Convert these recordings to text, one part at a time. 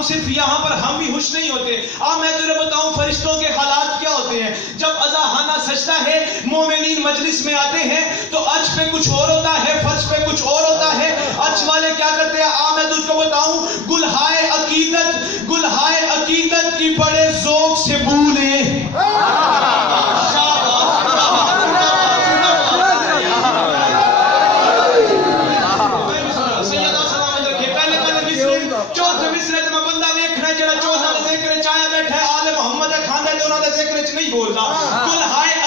ہم صرف یہاں پر ہم بھی خوش نہیں ہوتے. میں تجھے بتاؤں فرشتوں کے حالات کیا ہوتے ہیں. جب اذاہانہ سجدہ ہے مومنین مجلس میں آتے ہیں تو عرش پہ کچھ اور ہوتا ہے, فرش پہ کچھ اور ہوتا ہے. عرش والے کیا کرتے ہیں میں تجھ کو بتاؤں, گلہائے عقیدت کی بڑے ذوق سے بولیں.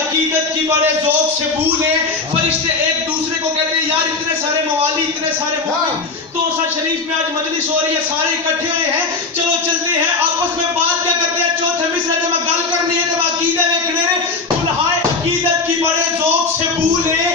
عقیدت کی بڑے ذوق سے بولیں. فرشتے ایک دوسرے کو کہتے ہیں یار اتنے سارے موالی, اتنے سارے مومن, توسا شریف میں آج مجلس ہو رہی ہے, سارے اکٹھے ہوئے ہیں, چلو چلتے ہیں. آپس میں بات کیا کرتے ہیں, چوتھے مصرے جب گل کرنی ہے جب عقیدے ویکھنے نے. گلہائے عقیدت کی بڑے ذوق سے بولیں.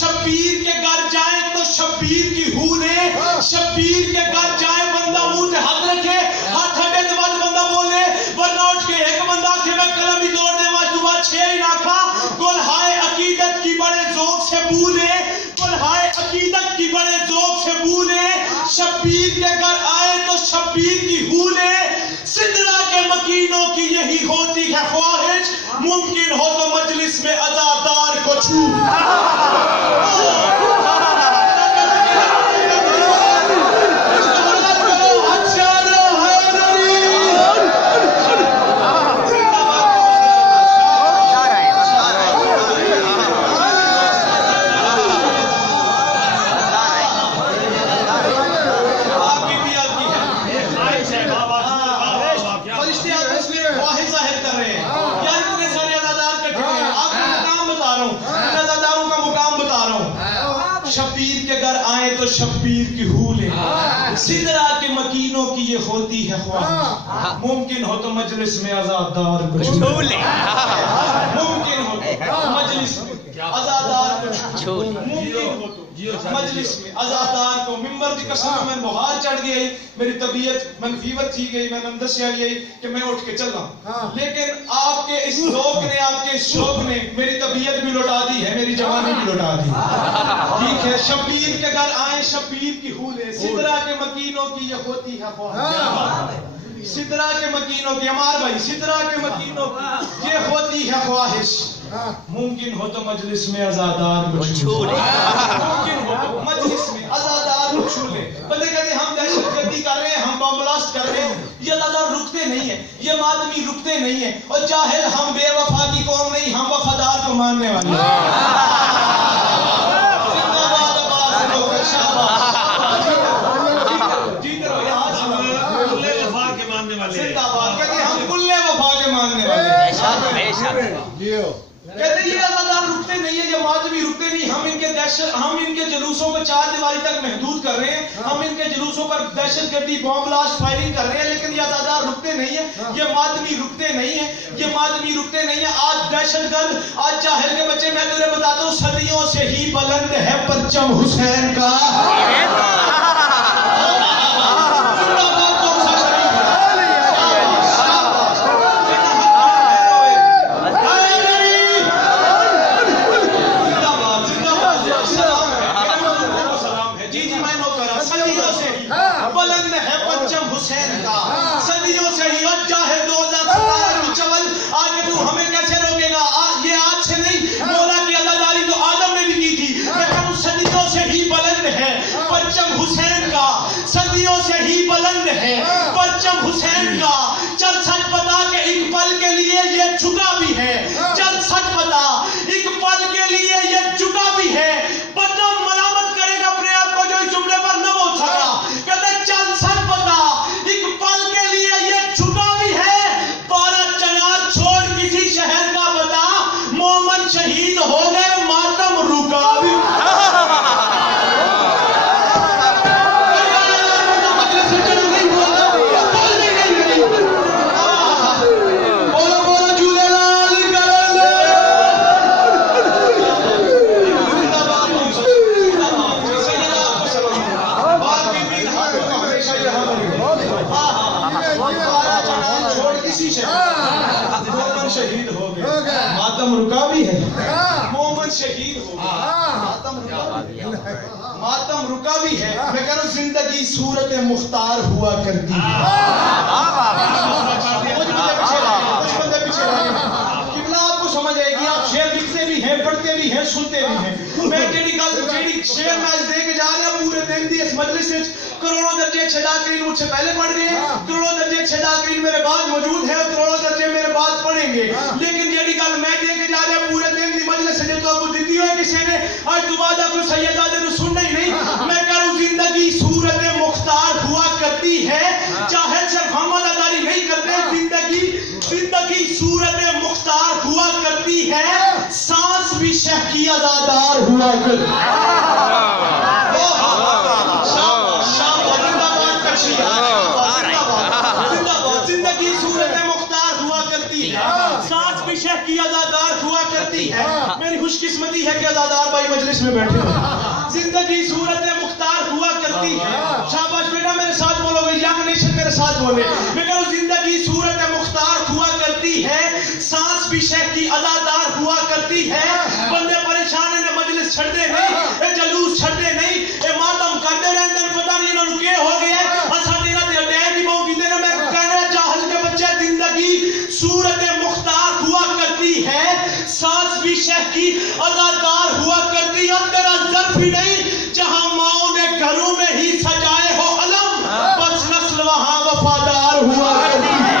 شبیر کے گھر جائیں تو شبیر کی ہو لیں. شبیر کے گھر جائیں بندہ منہ تے ہاتھ رکھے, ہاتھ ہٹے تو بعد بندہ بولے, ورنہ اٹھ کے ایک بندہ کہ میں قلم ہی توڑ دے واج تو چھ ہی نہ کھا. گلہائے عقیدت کی بڑے ذوق سے بولیں. گلہائے عقیدت کی بڑے ذوق سے بولیں. شبیر کے گھر آئے تو شبیر کی ہو لیں. سدرا کے مکینوں کی یہی ہوتی ہے خواہش, ممکن ہو تو مجلس میں عزادار کو چھو. شبیر کے گھر آئے تو شبیر کی ہو لیں. سدرا کے مکینوں کی یہ ہوتی ہے خواہش, ممکن ہو تو مجلس میں عزادار کو چھو لیں. ممکن ہو تو مجلس میں عزادار کو چھو لیں. ممکن ہو تو مجلس میں عزادار کو. ممبر کی قسم میں بخار چڑھ گئی, میری طبیعت میں فیور تھی گئی, میں نے دسیا گئی کہ میں اٹھ کے چلا, لیکن آپ کے اس ذوق نے, آپ کے اس شوق نے میری طبیعت بھی لوٹا دی ہے, میری جوانی بھی لوٹا دی. ٹھیک ہے, شبیر کے گھر آئے شبیر کی ہو لیں. سدرا کے مکینوں کی یہ ہوتی ہے خواہش. سدرا کے مکینوں کی, ہمار بھائی, سدرا کے مکینوں کی یہ ہوتی ہے خواہش, ممکن ہو تو مجلس میں عزادار کو چھو لیں. ممکن ہو تو مجلس میں عزادار کو چھو لیں. بندے کہتے ہیں ہم دہشت گردی کر رہے ہیں, ہم بم بلاسٹ کر رہے ہیں, یہ عزادار رکتے نہیں ہیں, یہ مادمی رکتے نہیں ہیں. اور جاہل ہم بے وفا کی قوم نہیں, ہم وفادار کو ماننے والے ہیں. کہتے ہیں یہ عزادار رکتے نہیں ہیں, یہ ماضی رکتے نہیں, ہم ان کے جلوسوں کو چار دیواری تک محدود کر رہے ہیں, ہم ان کے جلوسوں پر دہشت گردی بم بلاسٹ فائرنگ کر رہے ہیں, لیکن یہ عزادار رکتے نہیں ہیں, یہ مادمی رکتے نہیں ہیں, یہ مادمی رکتے نہیں ہیں. آج دہشت گرد, آج جاہل کے بچے, میں تجھے بتاتا ہوں صدیوں سے ہی بلند ہے پرچم حسین کا. پرچم حسین کا. چل سچ بتا کہ ایک پل کے لیے یہ جھکا بھی ہے. چل سچ بتا ایک پل کے لیے یہ جھکا بھی ہے. بندہ ملامت کرے گا اپنے آپ کو جو اس جملے پر نہ پہنچ سکا. کہتے چل سچ بتا ایک پل کے لیے یہ جھکا بھی ہے. 12 چنار چھوڑ کسی شہر کا بتا, مومن شہید ہو گئے ماتم رکا بھی. شہید ہو گئے ماتم رکا بھی ہے. مومن شہید ہو گئے ماتم رکا بھی ہے. میں کہہ رہا ہوں زندگی صورت مختار ہوا کرتی ہے. سنتے بھی ہیں میں جیڑی گل جیڑی شعر میں آج دے کے جا رہا پورے دن دی اس مجلس وچ کروڑوں درجے چھڈاکرین مجھ سے پہلے پڑھ گئے کروڑوں درجے چھڈاکرین میرے بعد موجود ہیں اور کروڑوں درجے میرے بعد پڑھیں گے لیکن جیڑی گل میں دے کے جا رہا پورے دن دی مجلس سے تو آپ کو دیتی ہوئے کسی نے آج تو بعد آپ کو سیدادے نے سننا ہی نہیں میں کہہ رہا ہوں زندگی صورت مختار ہوا کرتی ہے چاہے صرف ہم اداری نہیں کرتے زندگی صورت مختار ہوا کرتی ہے سانس بھی شہ کی ازادار ہوا کرتی زندگی صورت مختار ہوا کرتی ہے سانس بھی شہ کی ازادار ہوا کرتی ہے میری خوش قسمتی ہے کہ ازادار بھائی مجلس میں بیٹھے ہیں زندگی صورت مختار ہوا کرتی ہے شاباش بیٹا میرے ساتھ بولو گے ینگ نیشن میرے ساتھ بولے میں کہہ رہا ہوں زندگی صورت مختار ہوا کرتی ہے سانس بھی شہ کی ازادار ہوا کرتی ہے بندے پریشان ہیں مجلس چھڑ دے نہیں اے جلوس چھڑ دے نہیں اے ماتم کرتے رہتے ہیں پتہ نہیں انہوں کیا ہو گیا ہے اسا دینا دے اٹیک ہی بہو کیتے ہیں میں کہنا جاہل کے بچے زندگی صورت مختار ہوا کرتی ہے سانس بھی شہ کی ازادار ہوا کرتی ہے تیرا ظرف ہی نہیں جہاں ماؤں نے گھروں میں ہی سجائے ہو علم بس نسل وہاں وفادار ہوا کرتی ہے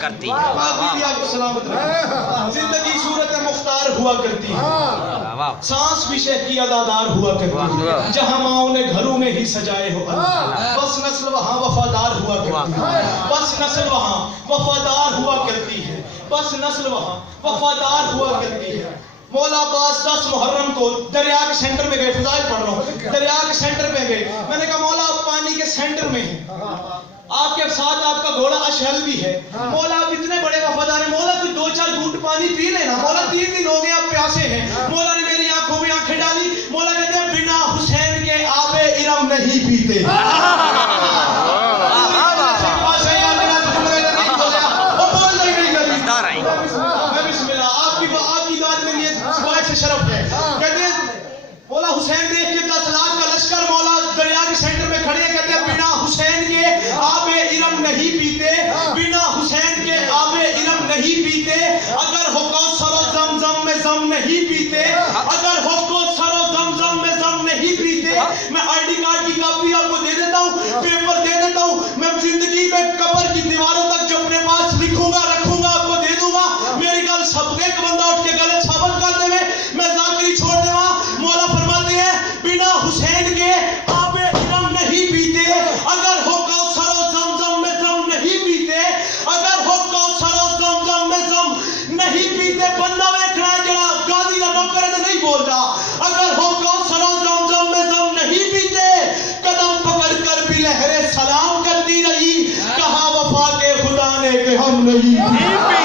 کرتی زندگی صورت مختار ہوا کرتی ہے سانس بھی شہ کی ازادار ہوا کرتی ہے جہاں ماؤں نے گھروں میں ہی سجائے ہو بس نسل وہاں وفادار ہوا کرتی ہے بس نسل وہاں وفادار ہوا کرتی ہے بس نسل وہاں وفادار ہوا کرتی ہے مولا عباس 10 محرم کو دریا کے سینٹر میں گئے فضائل پڑھ رہا ہوں دریا کے سینٹر میں گئے میں نے کہا مولا آپ پانی کے سینٹر میں ہیں آپ کے ساتھ آپ کا گھوڑا اشہل بھی ہے مولا آپ اتنے بڑے وفادار ہیں مولا کوئی 2-4 گھونٹ پانی پی لینا مولا 3 دن ہو گئے آپ پیاسے ہیں مولا نے میری آنکھوں میں آنکھیں ڈالی مولا کہتے ہیں بنا حسین کے آب ارم نہیں پیتے شرف ہے کہتے ہیں مولا حسین دیکھ کے 10 لاکھ کا لشکر مولا دریا کے سینٹر میں کھڑے ہیں کہتے ہیں بنا حسین کے آب ارم نہیں پیتے بنا حسین کے آب ارم نہیں پیتے اگر ہو کوثر و زمزم میں زم نہیں پیتے اگر ہو کوثر و زمزم میں زم نہیں پیتے میں آئی ڈی کارڈ کی کاپی آپ کو دے دیتا ہوں پیپر دے دیتا ہوں میں زندگی میں قبر کی دیواروں تک جو اپنے پاس لکھوں گا رکھوں گا آپ کو دے دوں گا میری گل سب ایک بندہ اٹھ کے غلط ثابت کر دے میں ذاکری چھوڑ دے مولا فرماتے ہیں بنا حسین کے آب ارم نہیں پیتے اگر ہو کوثر و زمزم میں زم نہیں پیتے اگر ہو کوثر و زمزم میں زم نہیں پیتے بندہ ویکھنا ہے جڑا غازی دا نوکر ہے نہیں بولتا اگر ہو کوثر و زمزم میں زم نہیں پیتے قدم پکڑ کر بھی لہریں سلام کرتی رہی کہا وفا کے خدا نے کہ ہم نہیں پیتے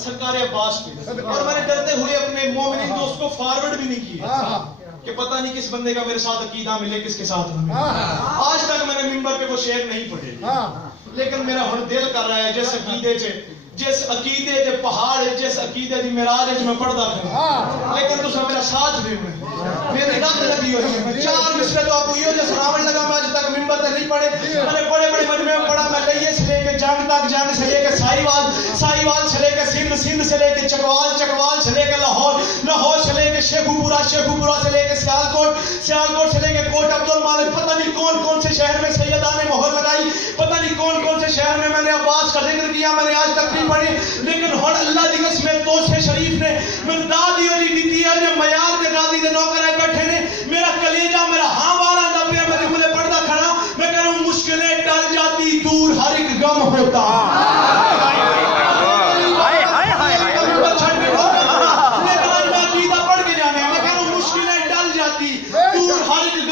سرکار عباس پہ اور میں نے ڈرتے ہوئے اپنے مومنین دوست کو فارورڈ بھی نہیں کیا کہ پتہ نہیں کس بندے کا میرے ساتھ عقیدہ ملے کس کے ساتھ نہ ملے آج تک میں نے ممبر پہ وہ شعر نہیں پڑھے لیکن میرا ہن دل کر رہا ہے جس عقیدے دے پہاڑ جس عقیدے دی معراج میں پڑھدا پھر لیکن تساں میرا ساتھ دیو میری رات لگی ہوئی ہے 4 مصرے تو آپ کو یہ جو سناون لگا میں آج تک ممبر تے نہیں پڑھے میں نے بڑے بڑے مجمع میں پڑھا میں لئیے سے لے کے جنگ تک جنگ سے لے کے سائیوال سے لے کے سندھ سے لے کے چکوال سے لے کے لاہور سے لے کے شیخوپورہ سے لے کے سیالکوٹ سے لے کے کوٹ عبد المالک پتہ نہیں کون سے شہر میں سیدہ نے مہر لگائی پتہ نہیں کون سے شہر میں نے عباس کا ذکر کیا میں نے آج تک نہیں پڑھی لیکن ہن اللہ دی قسم توسے شریف نے میں دادی ہوئی دیتی ہے جو معیار دے غازی دے نوکر ہے بیٹھے نے میرا کلیجہ میرا ہاں والا دا پیا میرے مولے پڑھدا کھڑا میں کہہ رہا ہوں مشکلیں ٹل جاتی دور ہر ایک غم ہوتا لیکن آج میں عقیدہ پڑھ کے جانے میں کہہ رہا ہوں مشکلیں ٹل جاتی دور ہر ایک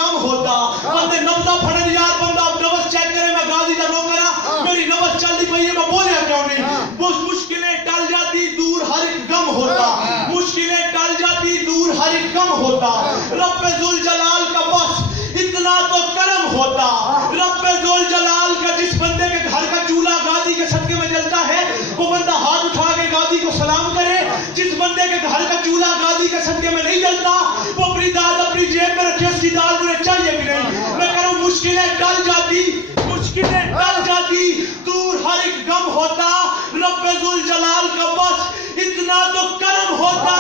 ذوالجلال کا بس اتنا تو کرم ہوتا. رب ذوالجلال کا جس بندے کے گھر کا چولہا غازی کے صدقے میں جلتا ہے وہ بندہ ہاتھ اٹھا کے غازی کو سلام کرے. جس بندے کے گھر کا چولہا غازی کے صدقے میں نہیں جلتا وہ اپنی دال اپنی جیب میں رکھے, اس کی دال مجھے چاہیے بھی نہیں. میں کہہ رہا ہوں مشکلیں ٹل جاتی, مشکلیں ٹل جاتی, دور ہر ایک غم ہوتا. رب ذوالجلال کا بس اتنا تو کرم ہوتا.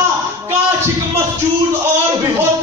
کاش ایک مسجود اور بھی ہوتا.